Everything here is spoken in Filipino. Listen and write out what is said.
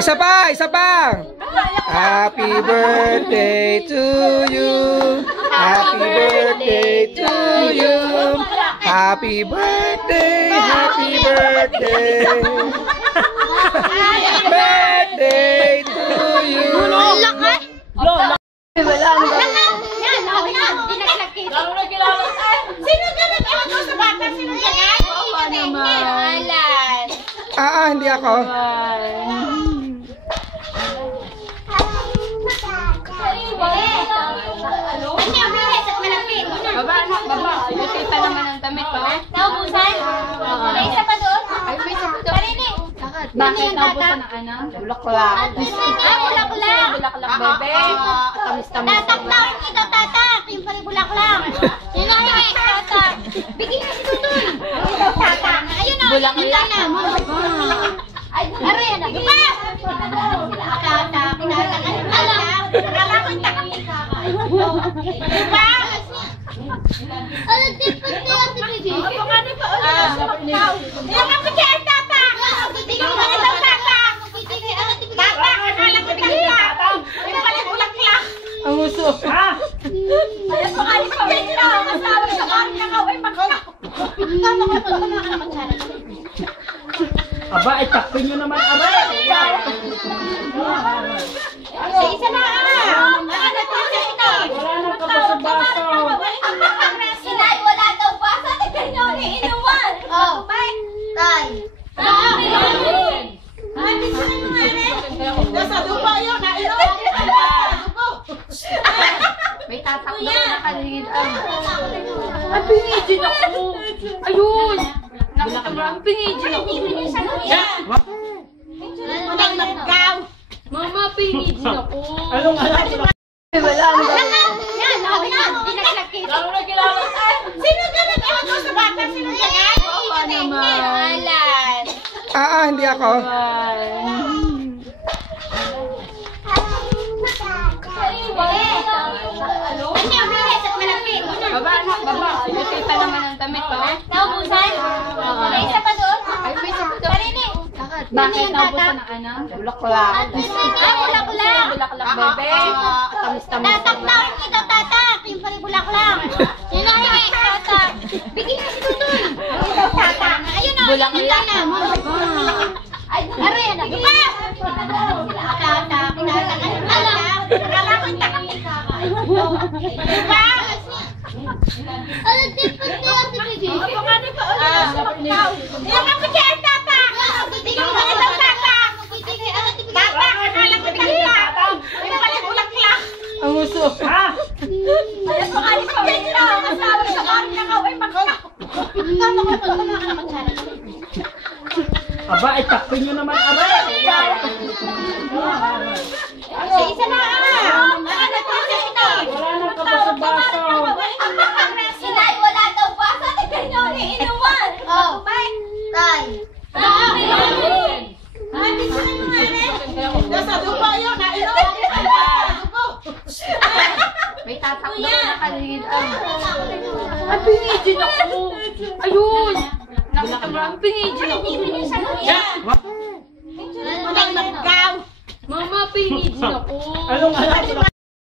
Isa pa, isa pa. Happy birthday to you. Happy birthday to you. Happy birthday, happy birthday. Birthday to you. Hindi ako. Baba. Bukay pa naman ang damit ko. Naubusan? May isa pa doon? Ay, may isa pa doon. Parinig. Bakit naubusan ng ano? Bulaklak. Bulaklak. Bulaklak, bebe. Tamis-tamis. Tatak lang. Ikaw tatak. Yung pala bulaklak. Yun na yung tatak. Bigyan na si Tutoy. Tatak. Ayun na. Bulaklak. Aray, anak. Iba! Tatak. Iba! Ano tipot niya si Bibi? Ano pa ulit? Yung kapatid, tata! Tingnan mo ito, tata! Tata, akala ko tata! Yung pala bulaklak! Ang uso. Ayan po, alis pa rin sila! Kasama sa karin na kaway magkakaw! Tama ko ito, ano ka naman sana? Aba, itakpin nyo naman, aba! Sa isa na Ano po sa ito? Wala nang kabaso-baso. Inay, wala daw basa. Tignan nyo, iinuman. Oh, tay. Nasa dupa yun, May tatak daw na kaligid. Ay, pingidin ako. Ayun. Nakita mo lang, pingidin ako. Mama, pingidin ako. Anong alam? Wala yan, dinaglag Lalo na kilala. Sino ganun ako doon sa bata? Sino ganun? Oo naman. Hindi ako. Baba. Bukay pa naman ang damit ko. Naubusan? May isa pa doon? Ay, may isa pa doon. Parinig. Bakit naubusan ng ano? Bulaklak. Bulaklak. Bulaklak, bebe. Tamis-tamis. Tatak lang. Ikaw tatak. Yung pala bulaklak. Yun na yung tatak. Bigyan na si Tutoy. Ikaw tatak. Ayun na. Bulaklak. Aray, anak. Iba! Tatak. Akala ko tatak. Iba! Ano tipot niya si Bibi? Ano pa ulit? Yung kapatid, tatak. Tingnan mo ito, tatak. Tatak, akala ko tata. Yung pala bulaklak. Ang uso. Ayan po, alis pa rin sila. Kasama sa karin na kaway magkakaw. Tama ko ito, ano ka naman sana? Aba, itakpin nyo naman, aba! Sa isa na Ano po sa ito? Wala nang kabaso-baso. Inay, wala daw basa. Tignan nyo, iinuman. Oh, tay. Nasa dupa yun, May tatak daw na kaligid. Ay, pingidin ako. Ayun. Nakita mo lang, pingidin ako. Walang naggaw. Mama, pingidin ako. Anong alam?